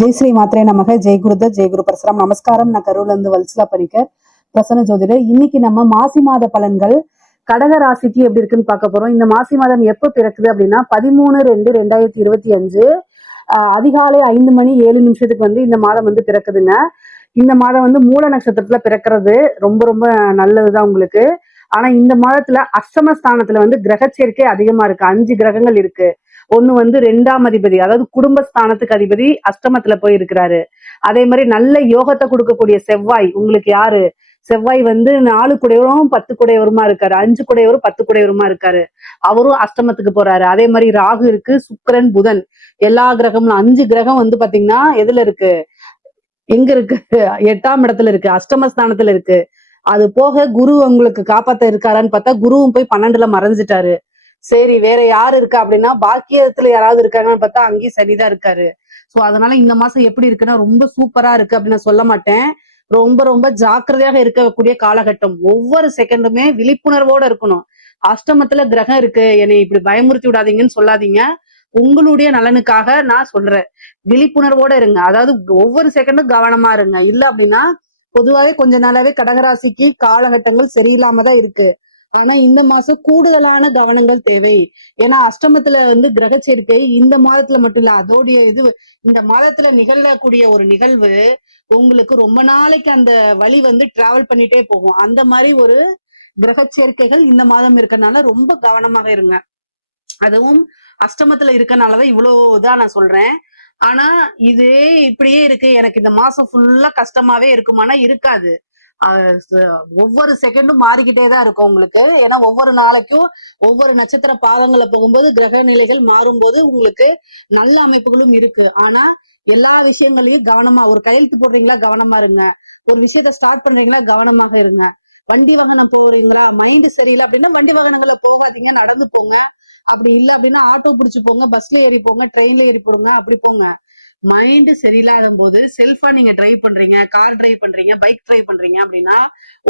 ஜெய் ஸ்ரீ மாத்திரை நமக ஜெய் குருத ஜெய் குரு பிரசரம் நமஸ்காரம் நான் கரூர்ல இருந்து வல்சலா பணிக்கர் பிரசன்ன ஜோதிடர் இன்னைக்கு நம்ம மாசி மாத பலன்கள் கடக ராசிக்கு எப்படி இருக்குன்னு பார்க்க போறோம் இந்த மாசி மாதம் எப்போ பிறக்குது அப்படின்னா பதிமூணு ரெண்டு ரெண்டாயிரத்தி இருபத்தி அஞ்சு அதிகாலை ஐந்து மணி ஏழு நிமிஷத்துக்கு வந்து இந்த மாதம் வந்து பிறக்குதுங்க இந்த மாதம் வந்து மூல நட்சத்திரத்துல பிறக்கிறது ரொம்ப ரொம்ப நல்லதுதான் உங்களுக்கு ஆனா இந்த மாதத்துல அஷ்டமஸ்தானத்துல வந்து கிரக சேர்க்கை அதிகமா இருக்கு அஞ்சு கிரகங்கள் இருக்கு ஒன்னு வந்து ரெண்டாம் அதிபதி அதாவது குடும்பஸ்தானத்துக்கு அதிபதி அஷ்டமத்துல போய் இருக்கிறாரு அதே மாதிரி நல்ல யோகத்தை கொடுக்கக்கூடிய செவ்வாய் உங்களுக்கு யாரு செவ்வாய் வந்து நாலு குடையவரும் பத்து குடையவருமா இருக்காரு அஞ்சு குடையவரும் பத்து குடையவருமா இருக்காரு அவரும் அஷ்டமத்துக்கு போறாரு அதே மாதிரி ராகு இருக்கு சுக்கரன் புதன் எல்லா கிரகமும் அஞ்சு கிரகம் வந்து பாத்தீங்கன்னா எதுல இருக்கு எங்க இருக்கு எட்டாம் இடத்துல இருக்கு அஷ்டமஸ்தானத்துல இருக்கு அது போக குரு உங்களுக்கு காப்பாத்த இருக்காரான்னு பார்த்தா குருவும் போய் பன்னெண்டுல மறைஞ்சிட்டாரு சரி வேற யாரு இருக்கா அப்படின்னா பாக்கியத்துல யாராவது இருக்காங்கன்னு பார்த்தா அங்கேயும் சனிதான் இருக்காரு ஸோ அதனால இந்த மாசம் எப்படி இருக்குன்னா ரொம்ப சூப்பரா இருக்கு அப்படின்னு சொல்ல மாட்டேன் ரொம்ப ரொம்ப ஜாக்கிரதையாக இருக்கக்கூடிய காலகட்டம் ஒவ்வொரு செகண்டுமே விழிப்புணர்வோட இருக்கணும் அஷ்டமத்துல கிரகம் இருக்கு என்னை இப்படி பயமுறுத்தி விடாதீங்கன்னு சொல்லாதீங்க உங்களுடைய நலனுக்காக நான் சொல்றேன் விழிப்புணர்வோட இருங்க அதாவது ஒவ்வொரு செகண்டும் கவனமா இருங்க இல்ல அப்படின்னா பொதுவாகவே கொஞ்ச நாளாவே கடகராசிக்கு காலகட்டங்கள் சரியில்லாம தான் இருக்கு ஆனா இந்த மாசம் கூடுதலான கவனங்கள் தேவை ஏன்னா அஷ்டமத்துல வந்து கிரக சேர்க்கை இந்த மாதத்துல மட்டும் இல்ல அதோடைய இது இந்த மாதத்துல நிகழக்கூடிய ஒரு நிகழ்வு உங்களுக்கு ரொம்ப நாளைக்கு அந்த வழி வந்து டிராவல் பண்ணிட்டே போகும் அந்த மாதிரி ஒரு கிரக சேர்க்கைகள் இந்த மாதம் இருக்கனால ரொம்ப கவனமாக இருங்க அதுவும் அஷ்டமத்துல இருக்கனாலதான் இவ்வளவு இதா நான் சொல்றேன் ஆனா இது இப்படியே இருக்கு எனக்கு இந்த மாசம் ஃபுல்லா கஷ்டமாவே இருக்குமானா இருக்காது ஒவ்வொரு செகண்டும் மாறிக்கிட்டே தான் இருக்கும் உங்களுக்கு ஏன்னா ஒவ்வொரு நாளைக்கும் ஒவ்வொரு நட்சத்திர பாதங்களை போகும்போது கிரக நிலைகள் மாறும்போது உங்களுக்கு நல்ல அமைப்புகளும் இருக்கு ஆனா எல்லா விஷயங்களையும் கவனமா ஒரு கையெழுத்து போடுறீங்களா கவனமா இருங்க ஒரு விஷயத்த ஸ்டார்ட் பண்றீங்களா கவனமாக இருங்க வண்டி வாகனம் போறீங்களா மைண்ட் சரியில்லை அப்படின்னா வண்டி வாகனங்கள்ல போகாதீங்க நடந்து போங்க அப்படி இல்லை அப்படின்னா ஆட்டோ பிடிச்சி போங்க பஸ்ல ஏறி போங்க ட்ரெயின்ல ஏறி போடுங்க அப்படி போங்க மைண்ட் சரியில்லாத போது செல்ஃபா நீங்க டிரைவ் பண்றீங்க கார் டிரைவ் பண்றீங்க பைக் டிரைவ் பண்றீங்க அப்படின்னா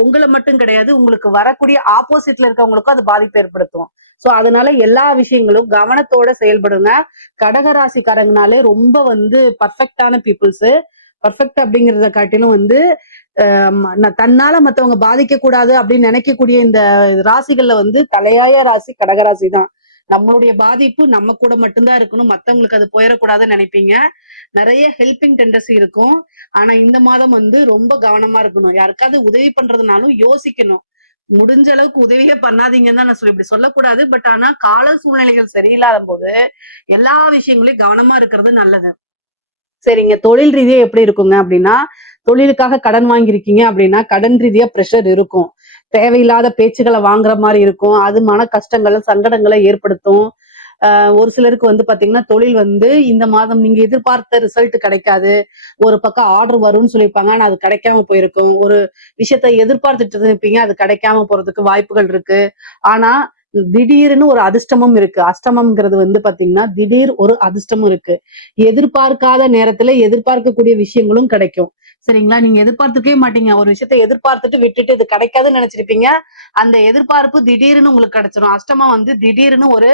உங்களை மட்டும் கிடையாது உங்களுக்கு வரக்கூடிய ஆப்போசிட்ல இருக்கவங்களுக்கும் அது பாதிப்பு ஏற்படுத்தும் சோ அதனால எல்லா விஷயங்களும் கவனத்தோட செயல்படுங்க கடகராசிக்காரங்கனாலே ரொம்ப வந்து பர்ஃபெக்டான பீப்புள்ஸ் பர்ஃபெக்ட் அப்படிங்கிறத காட்டிலும் வந்து தன்னால மத்தவங்க பாதிக்க கூடாது அப்படின்னு நினைக்கக்கூடிய இந்த ராசிகள்ல வந்து தலையாய ராசி கடகராசி தான் நம்மளுடைய பாதிப்பு நம்ம கூட மட்டும்தான் இருக்கணும் மத்தவங்களுக்கு அது போயிடக்கூடாதுன்னு நினைப்பீங்க நிறைய ஹெல்பிங் டெண்டன்சி இருக்கும் ஆனா இந்த மாதம் வந்து ரொம்ப கவனமா இருக்கணும் யாருக்காவது உதவி பண்றதுனாலும் யோசிக்கணும் முடிஞ்ச அளவுக்கு உதவியே பண்ணாதீங்கன்னு தான் நான் சொல்லி இப்படி சொல்லக்கூடாது பட் ஆனா கால சூழ்நிலைகள் சரியில்லாத போது எல்லா விஷயங்களையும் கவனமா இருக்கிறது நல்லது சரிங்க தொழில் ரீதியா எப்படி இருக்குங்க அப்படின்னா தொழிலுக்காக கடன் வாங்கியிருக்கீங்க அப்படின்னா கடன் ரீதியா ப்ரெஷர் இருக்கும் தேவையில்லாத பேச்சுகளை வாங்குற மாதிரி இருக்கும் அது மன கஷ்டங்களை சங்கடங்களை ஏற்படுத்தும் ஒரு சிலருக்கு வந்து பாத்தீங்கன்னா தொழில் வந்து இந்த மாதம் நீங்க எதிர்பார்த்த ரிசல்ட் கிடைக்காது ஒரு பக்கம் ஆர்டர் வரும்னு சொல்லியிருப்பாங்க ஆனா அது கிடைக்காம போயிருக்கும் ஒரு விஷயத்த எதிர்பார்த்துட்டு இருப்பீங்க அது கிடைக்காம போறதுக்கு வாய்ப்புகள் இருக்கு ஆனா திடீர்னு ஒரு அதிர்ஷ்டமும் இருக்கு அஷ்டமம்ங்கிறது வந்து பாத்தீங்கன்னா திடீர் ஒரு அதிர்ஷ்டமும் இருக்கு எதிர்பார்க்காத நேரத்துல எதிர்பார்க்கக்கூடிய விஷயங்களும் கிடைக்கும் சரிங்களா நீங்க எதிர்பார்த்துக்கவே மாட்டீங்க ஒரு விஷயத்த எதிர்பார்த்துட்டு விட்டுட்டு இது கிடைக்காதுன்னு நினைச்சிருப்பீங்க அந்த எதிர்பார்ப்பு திடீர்னு உங்களுக்கு கிடைச்சிரும் அஷ்டமா வந்து திடீர்னு ஒரு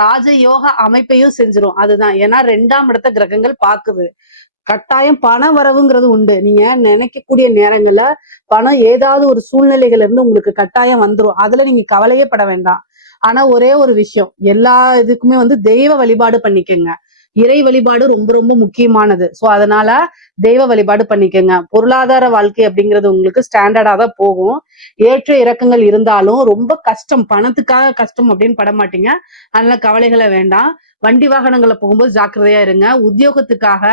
ராஜ யோக அமைப்பையும் செஞ்சிரும் அதுதான் ஏன்னா ரெண்டாம் இடத்த கிரகங்கள் பாக்குது கட்டாயம் பண வரவுங்கிறது உண்டு நீங்க நினைக்கக்கூடிய நேரங்கள்ல பணம் ஏதாவது ஒரு சூழ்நிலைகள் இருந்து உங்களுக்கு கட்டாயம் வந்துடும் அதுல நீங்க கவலையே பட வேண்டாம் ஆனா ஒரே ஒரு விஷயம் எல்லா இதுக்குமே வந்து தெய்வ வழிபாடு பண்ணிக்கோங்க இறை வழிபாடு ரொம்ப ரொம்ப முக்கியமானது ஸோ அதனால தெய்வ வழிபாடு பண்ணிக்கோங்க பொருளாதார வாழ்க்கை அப்படிங்கிறது உங்களுக்கு ஸ்டாண்டர்டாக தான் போகும் ஏற்ற இறக்கங்கள் இருந்தாலும் ரொம்ப கஷ்டம் பணத்துக்காக கஷ்டம் அப்படின்னு பட மாட்டீங்க அதனால கவலைகளை வேண்டாம் வண்டி வாகனங்களை போகும்போது ஜாக்கிரதையா இருங்க உத்தியோகத்துக்காக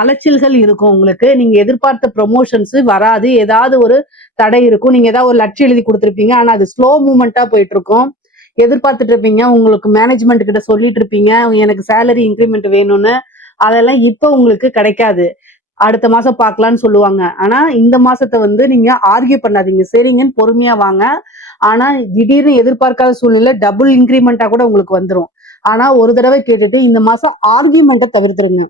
அலைச்சல்கள் இருக்கும் உங்களுக்கு நீங்க எதிர்பார்த்த ப்ரொமோஷன்ஸ் வராது ஏதாவது ஒரு தடை இருக்கும் நீங்க ஏதாவது ஒரு லட்சம் எழுதி கொடுத்துருப்பீங்க ஆனா அது ஸ்லோ மூமெண்டா போயிட்டு இருக்கும் எதிர்பார்த்துட்டு இருப்பீங்க உங்களுக்கு மேனேஜ்மெண்ட் கிட்ட சொல்லிட்டு இருப்பீங்க எனக்கு சேலரி இன்க்ரிமெண்ட் வேணும்னு அதெல்லாம் இப்போ உங்களுக்கு கிடைக்காது அடுத்த மாசம் பார்க்கலான்னு சொல்லுவாங்க ஆனா இந்த மாசத்தை வந்து நீங்க ஆர்கியூ பண்ணாதீங்க சரிங்கன்னு பொறுமையா வாங்க ஆனா திடீர்னு எதிர்பார்க்காத சூழ்நிலை டபுள் இன்க்ரிமெண்டா கூட உங்களுக்கு வந்துடும் ஆனா ஒரு தடவை கேட்டுட்டு இந்த மாசம் ஆர்கியூமெண்ட்டை தவிர்த்துருங்க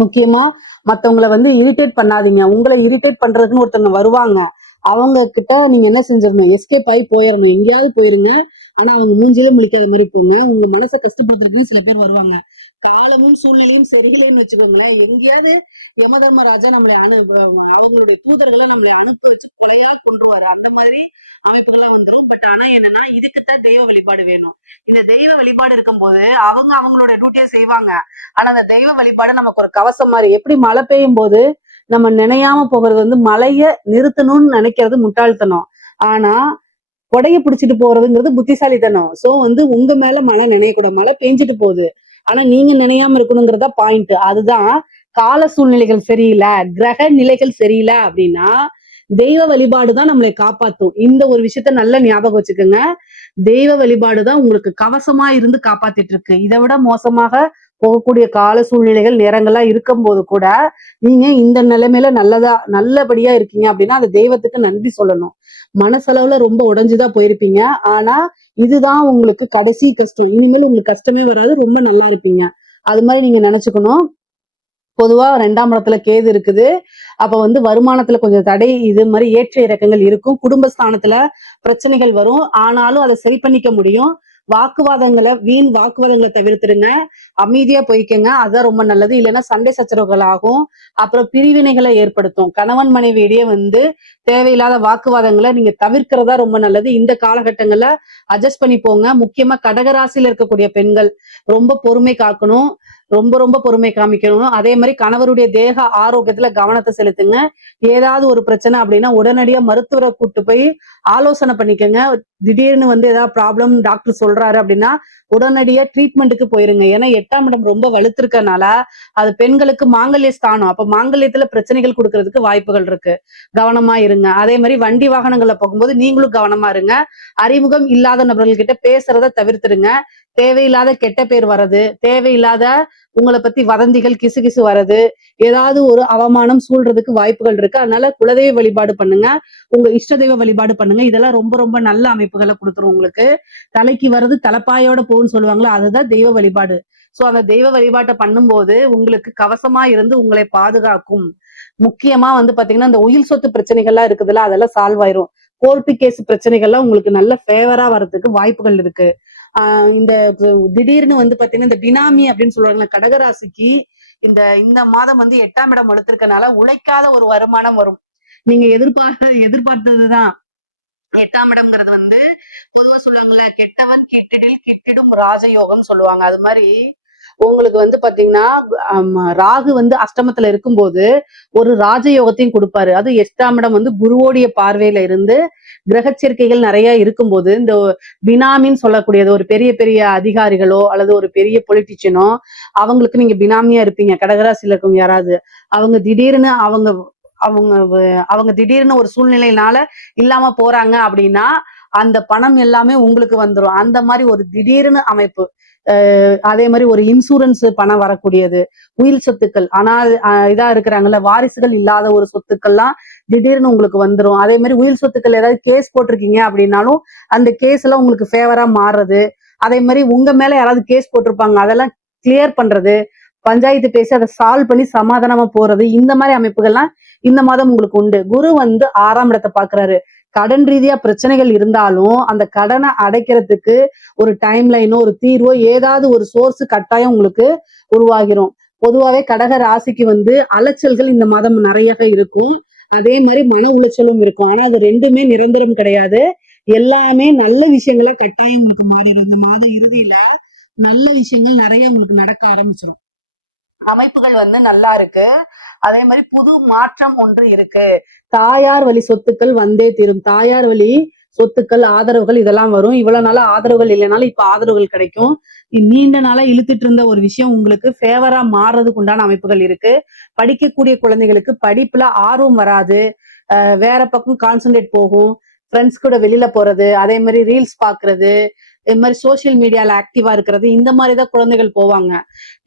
முக்கியமா மத்தவங்களை வந்து இரிட்டேட் பண்ணாதீங்க உங்களை இரிட்டேட் பண்றதுன்னு ஒருத்தவங்க வருவாங்க அவங்க கிட்ட நீங்க என்ன செஞ்சிடணும் எஸ்கேப் ஆகி போயிடணும் எங்கேயாவது போயிருங்க ஆனா அவங்க மூஞ்சிலும் முழிக்காத மாதிரி போங்க உங்க மனசை கஷ்டப்படுத்துறதுக்குன்னு சில பேர் வருவாங்க காலமும் சூழ்நிலையும் சரியில்லைன்னு வச்சுக்கோங்களேன் எங்கேயாவது யமதர்மராஜா நம்மளை அனு அவங்களுடைய தூதர்களை நம்மளை அனுப்பி வச்சு கொலையா கொண்டுருவாரு அந்த மாதிரி அமைப்புகள்லாம் வந்துடும் பட் ஆனா என்னன்னா இதுக்குத்தான் தெய்வ வழிபாடு வேணும் இந்த தெய்வ வழிபாடு இருக்கும்போது அவங்க அவங்களோட டியூட்டியை செய்வாங்க ஆனா அந்த தெய்வ வழிபாடு நமக்கு ஒரு கவசம் மாதிரி எப்படி மழை பெய்யும் போது நம்ம நினையாம போகிறது வந்து மழைய நிறுத்தணும்னு நினைக்கிறது முட்டாள்தனம் ஆனா கொடையை பிடிச்சிட்டு போறதுங்கிறது புத்திசாலித்தனம் சோ வந்து உங்க மேல மழை நினைக்கூட மழை பெஞ்சிட்டு போகுது ஆனா நீங்க நினையாம இருக்கணுங்கிறத பாயிண்ட் அதுதான் கால சூழ்நிலைகள் சரியில்லை கிரக நிலைகள் சரியில்லை அப்படின்னா தெய்வ வழிபாடு தான் நம்மளை காப்பாத்தும் இந்த ஒரு விஷயத்த நல்ல ஞாபகம் வச்சுக்கோங்க தெய்வ வழிபாடு தான் உங்களுக்கு கவசமா இருந்து காப்பாத்திட்டு இருக்கு இதை விட மோசமாக போகக்கூடிய கால சூழ்நிலைகள் நேரங்கள்லாம் போது கூட நீங்க இந்த நிலைமையில நல்லதா நல்லபடியா இருக்கீங்க அப்படின்னா அந்த தெய்வத்துக்கு நன்றி சொல்லணும் மனசளவுல ரொம்ப உடஞ்சுதான் போயிருப்பீங்க ஆனா இதுதான் உங்களுக்கு கடைசி கஷ்டம் இனிமேல் உங்களுக்கு கஷ்டமே வராது ரொம்ப நல்லா இருப்பீங்க அது மாதிரி நீங்க நினைச்சுக்கணும் பொதுவா ரெண்டாம் இடத்துல கேது இருக்குது அப்ப வந்து வருமானத்துல கொஞ்சம் தடை இது மாதிரி ஏற்ற இறக்கங்கள் இருக்கும் குடும்பஸ்தானத்துல பிரச்சனைகள் வரும் ஆனாலும் அதை சரி பண்ணிக்க முடியும் வாக்குவாதங்களை வீண் வாக்குவாதங்களை தவிர்த்துருங்க அமைதியா போய்க்கங்க அதுதான் ரொம்ப நல்லது இல்லைன்னா சண்டை சச்சரவுகள் ஆகும் அப்புறம் பிரிவினைகளை ஏற்படுத்தும் கணவன் இடையே வந்து தேவையில்லாத வாக்குவாதங்களை நீங்க தவிர்க்கிறதா ரொம்ப நல்லது இந்த காலகட்டங்கள்ல அட்ஜஸ்ட் பண்ணி போங்க முக்கியமா கடகராசியில இருக்கக்கூடிய பெண்கள் ரொம்ப பொறுமை காக்கணும் ரொம்ப ரொம்ப பொறுமை காமிக்கணும் அதே மாதிரி கணவருடைய தேக ஆரோக்கியத்துல கவனத்தை செலுத்துங்க ஏதாவது ஒரு பிரச்சனை அப்படின்னா உடனடியா மருத்துவரை கூட்டு போய் ஆலோசனை பண்ணிக்கோங்க திடீர்னு வந்து ஏதாவது ப்ராப்ளம் டாக்டர் சொல்றாரு அப்படின்னா உடனடியா ட்ரீட்மெண்ட்டுக்கு போயிருங்க ஏன்னா எட்டாம் இடம் ரொம்ப வலுத்திருக்கனால அது பெண்களுக்கு மாங்கல்ய ஸ்தானம் அப்ப மாங்கல்யத்துல பிரச்சனைகள் கொடுக்கறதுக்கு வாய்ப்புகள் இருக்கு கவனமா இருங்க அதே மாதிரி வண்டி வாகனங்களை போகும்போது நீங்களும் கவனமா இருங்க அறிமுகம் இல்லாத நபர்கள் கிட்ட பேசுறத தவிர்த்துருங்க தேவையில்லாத கெட்ட பேர் வர்றது தேவையில்லாத உங்களை பத்தி வதந்திகள் கிசு கிசு வர்றது ஏதாவது ஒரு அவமானம் சூழ்றதுக்கு வாய்ப்புகள் இருக்கு அதனால குலதெய்வ வழிபாடு பண்ணுங்க உங்க இஷ்ட தெய்வ வழிபாடு பண்ணுங்க இதெல்லாம் ரொம்ப ரொம்ப நல்ல அமைப்புகளை கொடுத்துரும் உங்களுக்கு தலைக்கு வர்றது தலைப்பாயோட போகும்னு சொல்லுவாங்களோ அதுதான் தெய்வ வழிபாடு சோ அந்த தெய்வ வழிபாட்டை பண்ணும்போது உங்களுக்கு கவசமா இருந்து உங்களை பாதுகாக்கும் முக்கியமா வந்து பாத்தீங்கன்னா இந்த உயிர் சொத்து பிரச்சனைகள்லாம் இருக்குதுல்ல அதெல்லாம் சால்வ் ஆயிரும் கோர்ட்டு கேஸ் பிரச்சனைகள்லாம் உங்களுக்கு நல்ல ஃபேவரா வர்றதுக்கு வாய்ப்புகள் இருக்கு ஆஹ் இந்த திடீர்னு வந்து பாத்தீங்கன்னா இந்த பினாமி அப்படின்னு சொல்லுவாங்க கடகராசிக்கு இந்த இந்த மாதம் வந்து எட்டாம் இடம் வளர்த்திருக்கனால உழைக்காத ஒரு வருமானம் வரும் நீங்க எதிர்பார்த்த எதிர்பார்த்ததுதான் எட்டாம் இடம்ங்கிறது வந்து பொதுவா சொல்லுவாங்கல்ல கெட்டவன் கெட்டிடில் கெட்டிடும் ராஜயோகம் சொல்லுவாங்க அது மாதிரி உங்களுக்கு வந்து பாத்தீங்கன்னா ராகு வந்து அஷ்டமத்துல இருக்கும்போது ஒரு ராஜயோகத்தையும் கொடுப்பாரு அது எட்டாம் இடம் வந்து குருவோடைய பார்வையில இருந்து கிரக சேர்க்கைகள் நிறைய இருக்கும்போது இந்த பினாமின்னு சொல்லக்கூடியது ஒரு பெரிய பெரிய அதிகாரிகளோ அல்லது ஒரு பெரிய பொலிட்டிஷியனோ அவங்களுக்கு நீங்க பினாமியா இருப்பீங்க கடகராசியில் இருக்கும் யாராவது அவங்க திடீர்னு அவங்க அவங்க அவங்க திடீர்னு ஒரு சூழ்நிலையினால இல்லாம போறாங்க அப்படின்னா அந்த பணம் எல்லாமே உங்களுக்கு வந்துடும் அந்த மாதிரி ஒரு திடீர்னு அமைப்பு அதே மாதிரி ஒரு இன்சூரன்ஸ் பணம் வரக்கூடியது உயிர் சொத்துக்கள் ஆனா இதா இருக்கிறாங்கல்ல வாரிசுகள் இல்லாத ஒரு சொத்துக்கள்லாம் திடீர்னு உங்களுக்கு வந்துடும் அதே மாதிரி உயிர் சொத்துக்கள் ஏதாவது கேஸ் போட்டிருக்கீங்க அப்படின்னாலும் அந்த கேஸ் எல்லாம் உங்களுக்கு ஃபேவரா மாறுறது அதே மாதிரி உங்க மேல யாராவது கேஸ் போட்டிருப்பாங்க அதெல்லாம் கிளியர் பண்றது பஞ்சாயத்து பேசி அதை சால்வ் பண்ணி சமாதானமா போறது இந்த மாதிரி அமைப்புகள்லாம் இந்த மாதம் உங்களுக்கு உண்டு குரு வந்து ஆறாம் இடத்தை பாக்குறாரு கடன் ரீதியா பிரச்சனைகள் இருந்தாலும் அந்த கடனை அடைக்கிறதுக்கு ஒரு டைம் லைனோ ஒரு தீர்வோ ஏதாவது ஒரு சோர்ஸ் கட்டாயம் உங்களுக்கு உருவாகிரும் பொதுவாகவே கடக ராசிக்கு வந்து அலைச்சல்கள் இந்த மாதம் நிறைய இருக்கும் அதே மாதிரி மன உளைச்சலும் இருக்கும் ஆனா அது ரெண்டுமே நிரந்தரம் கிடையாது எல்லாமே நல்ல விஷயங்களா கட்டாயம் உங்களுக்கு மாறிடும் இந்த மாத இறுதியில நல்ல விஷயங்கள் நிறைய உங்களுக்கு நடக்க ஆரம்பிச்சிடும் அமைப்புகள் வந்து நல்லா இருக்கு அதே மாதிரி புது மாற்றம் ஒன்று இருக்கு தாயார் வழி சொத்துக்கள் வந்தே தீரும் தாயார் வழி சொத்துக்கள் ஆதரவுகள் இதெல்லாம் வரும் இவ்வளவு நாளா ஆதரவுகள் இல்லைனாலும் இப்ப ஆதரவுகள் கிடைக்கும் நீண்ட நாளா இழுத்துட்டு இருந்த ஒரு விஷயம் உங்களுக்கு ஃபேவரா மாறுறதுக்கு உண்டான அமைப்புகள் இருக்கு படிக்கக்கூடிய குழந்தைகளுக்கு படிப்புல ஆர்வம் வராது வேற பக்கம் கான்சன்ட்ரேட் போகும் ஃப்ரெண்ட்ஸ் கூட வெளியில போறது அதே மாதிரி ரீல்ஸ் பாக்குறது இது மாதிரி சோசியல் மீடியால ஆக்டிவா இருக்கிறது இந்த மாதிரிதான் குழந்தைகள் போவாங்க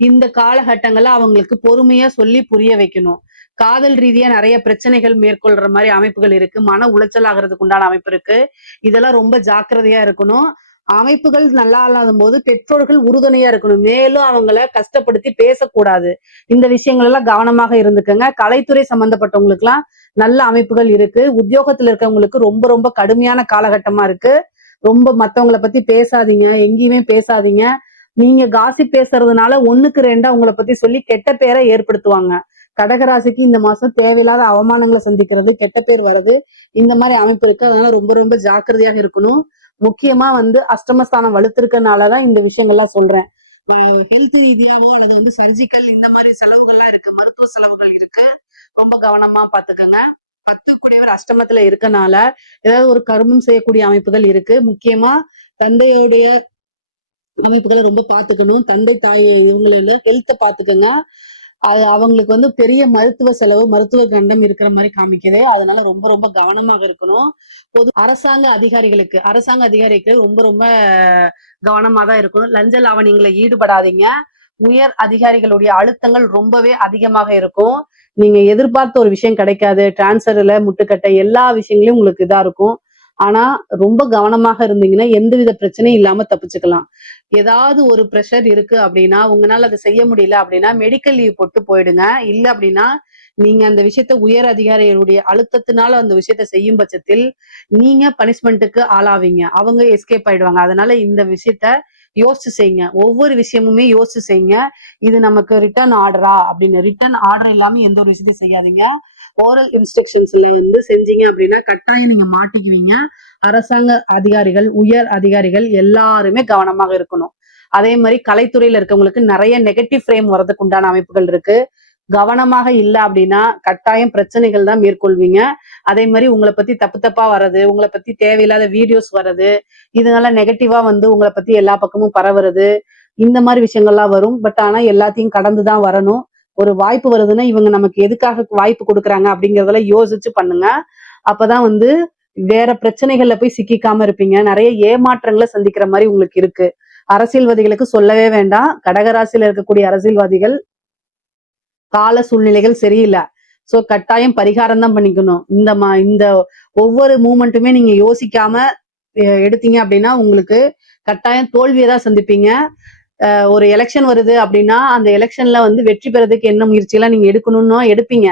இந்த காலகட்டங்கள்ல அவங்களுக்கு பொறுமையா சொல்லி புரிய வைக்கணும் காதல் ரீதியா நிறைய பிரச்சனைகள் மேற்கொள்ற மாதிரி அமைப்புகள் இருக்கு மன உளைச்சல் ஆகிறதுக்கு உண்டான அமைப்பு இருக்கு இதெல்லாம் ரொம்ப ஜாக்கிரதையா இருக்கணும் அமைப்புகள் நல்லா இல்லாத போது பெற்றோர்கள் உறுதுணையா இருக்கணும் மேலும் அவங்கள கஷ்டப்படுத்தி பேசக்கூடாது இந்த விஷயங்கள் எல்லாம் கவனமாக இருந்துக்கங்க கலைத்துறை சம்பந்தப்பட்டவங்களுக்கு எல்லாம் நல்ல அமைப்புகள் இருக்கு உத்தியோகத்துல இருக்கவங்களுக்கு ரொம்ப ரொம்ப கடுமையான காலகட்டமா இருக்கு ரொம்ப மத்தவங்களை பத்தி பேசாதீங்க எங்கேயுமே பேசாதீங்க நீங்க காசி பேசுறதுனால ஒண்ணுக்கு ரெண்டா உங்களை பத்தி சொல்லி கெட்ட பேரை ஏற்படுத்துவாங்க கடகராசிக்கு இந்த மாசம் தேவையில்லாத அவமானங்களை சந்திக்கிறது கெட்ட பேர் வர்றது இந்த மாதிரி அமைப்பு இருக்கு அதனால ரொம்ப ரொம்ப ஜாக்கிரதையாக இருக்கணும் முக்கியமா வந்து அஷ்டமஸ்தானம் வலுத்திருக்கனாலதான் இந்த விஷயங்கள்லாம் சொல்றேன் ஹெல்த் ரீதியாகவும் இது வந்து சர்ஜிக்கல் இந்த மாதிரி செலவுகள்லாம் இருக்கு மருத்துவ செலவுகள் இருக்கு ரொம்ப கவனமா பாத்துக்கோங்க பத்து கூடையவர் அஷ்டமத்துல இருக்கனால ஏதாவது ஒரு கருமம் செய்யக்கூடிய அமைப்புகள் இருக்கு முக்கியமா தந்தையுடைய அமைப்புகளை ரொம்ப பாத்துக்கணும் தந்தை தாய் இவங்கள ஹெல்த்த பாத்துக்கங்க அது அவங்களுக்கு வந்து பெரிய மருத்துவ செலவு மருத்துவ கண்டம் இருக்கிற மாதிரி காமிக்கிறதே அதனால ரொம்ப ரொம்ப கவனமாக இருக்கணும் பொது அரசாங்க அதிகாரிகளுக்கு அரசாங்க அதிகாரிகளுக்கு ரொம்ப ரொம்ப கவனமா தான் இருக்கணும் லஞ்ச லாவணிங்களை ஈடுபடாதீங்க உயர் அதிகாரிகளுடைய அழுத்தங்கள் ரொம்பவே அதிகமாக இருக்கும் நீங்க எதிர்பார்த்த ஒரு விஷயம் கிடைக்காது டிரான்ஸ்ஃபர்ல முட்டுக்கட்டை எல்லா விஷயங்களையும் உங்களுக்கு இதா இருக்கும் ஆனா ரொம்ப கவனமாக இருந்தீங்கன்னா எந்தவித பிரச்சனையும் இல்லாம தப்பிச்சுக்கலாம் ஏதாவது ஒரு ப்ரெஷர் இருக்கு அப்படின்னா உங்களால அதை செய்ய முடியல அப்படின்னா மெடிக்கல் லீவ் போட்டு போயிடுங்க இல்ல அப்படின்னா நீங்க அந்த விஷயத்த உயர் அதிகாரிகளுடைய அழுத்தத்தினால அந்த விஷயத்த செய்யும் பட்சத்தில் நீங்க பனிஷ்மெண்ட்டுக்கு ஆளாவீங்க அவங்க எஸ்கேப் ஆயிடுவாங்க அதனால இந்த விஷயத்த யோசிச்சு செய்யுங்க ஒவ்வொரு விஷயமுமே யோசிச்சு செய்யுங்க இது நமக்கு ரிட்டர்ன் ஆர்டரா அப்படின்னு ரிட்டர்ன் ஆர்டர் இல்லாம எந்த ஒரு விஷயத்தையும் செய்யாதீங்க ஓரல் இன்ஸ்ட்ரக்ஷன்ஸ்ல வந்து செஞ்சீங்க அப்படின்னா கட்டாயம் நீங்க மாட்டிக்குவீங்க அரசாங்க அதிகாரிகள் உயர் அதிகாரிகள் எல்லாருமே கவனமாக இருக்கணும் அதே மாதிரி கலைத்துறையில இருக்கவங்களுக்கு நிறைய நெகட்டிவ் ஃப்ரேம் வரதுக்கு உண்டான அமைப்புகள் இருக்கு கவனமாக இல்லை அப்படின்னா கட்டாயம் பிரச்சனைகள் தான் மேற்கொள்வீங்க அதே மாதிரி உங்களை பத்தி தப்பு தப்பா வர்றது உங்களை பத்தி தேவையில்லாத வீடியோஸ் வர்றது இதனால நெகட்டிவா வந்து உங்களை பத்தி எல்லா பக்கமும் பரவுறது இந்த மாதிரி விஷயங்கள்லாம் வரும் பட் ஆனா எல்லாத்தையும் கடந்து தான் வரணும் ஒரு வாய்ப்பு வருதுன்னா இவங்க நமக்கு எதுக்காக வாய்ப்பு கொடுக்குறாங்க அப்படிங்கறதெல்லாம் யோசிச்சு பண்ணுங்க அப்பதான் வந்து வேற பிரச்சனைகள்ல போய் சிக்கிக்காம இருப்பீங்க நிறைய ஏமாற்றங்களை சந்திக்கிற மாதிரி உங்களுக்கு இருக்கு அரசியல்வாதிகளுக்கு சொல்லவே வேண்டாம் கடகராசியில் இருக்கக்கூடிய அரசியல்வாதிகள் கால சூழ்நிலைகள் சரியில்லை ஸோ கட்டாயம் பரிகாரம் தான் பண்ணிக்கணும் இந்த மா இந்த ஒவ்வொரு மூமெண்ட்டுமே நீங்க யோசிக்காம எடுத்தீங்க அப்படின்னா உங்களுக்கு கட்டாயம் தோல்வியை தான் சந்திப்பீங்க ஒரு எலெக்ஷன் வருது அப்படின்னா அந்த எலெக்ஷன்ல வந்து வெற்றி பெறதுக்கு என்ன முயற்சியெல்லாம் நீங்க எடுக்கணும்னா எடுப்பீங்க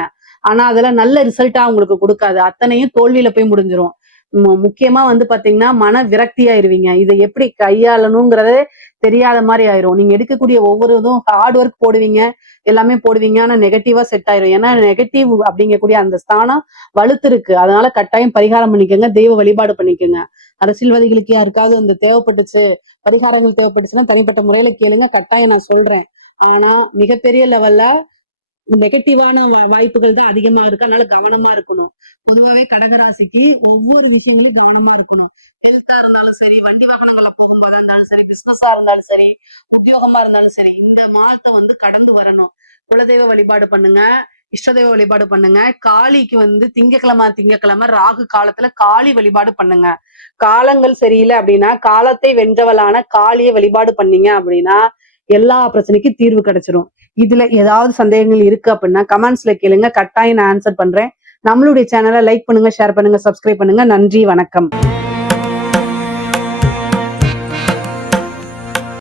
ஆனா அதெல்லாம் நல்ல ரிசல்ட்டா உங்களுக்கு கொடுக்காது அத்தனையும் தோல்வியில போய் முடிஞ்சிரும் முக்கியமா வந்து பாத்தீங்கன்னா மன விரக்தியாயிருவீங்க இதை எப்படி கையாளணுங்கிறதே தெரியாத மாதிரி ஆயிரும் நீங்க எடுக்கக்கூடிய ஒவ்வொரு இதுவும் ஹார்ட் ஒர்க் போடுவீங்க எல்லாமே போடுவீங்க ஆனா நெகட்டிவா செட் ஆயிரும் ஏன்னா நெகட்டிவ் அப்படிங்கக்கூடிய அந்த ஸ்தானம் வலுத்து இருக்கு அதனால கட்டாயம் பரிகாரம் பண்ணிக்கோங்க தெய்வ வழிபாடு பண்ணிக்கோங்க அரசியல்வாதிகளுக்கு யாருக்காவது இந்த தேவைப்பட்டுச்சு பரிகாரங்கள் தேவைப்பட்டுச்சுன்னா தனிப்பட்ட முறையில கேளுங்க கட்டாயம் நான் சொல்றேன் ஆனா மிகப்பெரிய லெவல்ல நெகட்டிவான வாய்ப்புகள் தான் அதிகமா இருக்கு அதனால கவனமா இருக்கணும் பொதுவாகவே கடகராசிக்கு ஒவ்வொரு விஷயங்களையும் கவனமா இருக்கணும் ஹெல்த்தா இருந்தாலும் சரி வண்டி வாகனங்கள போகும்போதா இருந்தாலும் சரி பிசினஸா இருந்தாலும் சரி உத்தியோகமா இருந்தாலும் சரி இந்த மாதத்தை வந்து கடந்து வரணும் குலதெய்வ வழிபாடு பண்ணுங்க இஷ்டதெய்வ வழிபாடு பண்ணுங்க காளிக்கு வந்து திங்கக்கிழமை திங்கக்கிழமை ராகு காலத்துல காளி வழிபாடு பண்ணுங்க காலங்கள் சரியில்லை அப்படின்னா காலத்தை வென்றவளான காளியை வழிபாடு பண்ணீங்க அப்படின்னா எல்லா பிரச்சனைக்கும் தீர்வு கிடைச்சிரும் இதுல ஏதாவது சந்தேகங்கள் இருக்கு அப்படின்னா கமெண்ட்ஸ்ல கேளுங்க கட்டாயம் நான் ஆன்சர் பண்றேன் நம்மளுடைய சேனலை லைக் பண்ணுங்க ஷேர் பண்ணுங்க சப்ஸ்கிரைப் பண்ணுங்க நன்றி வணக்கம்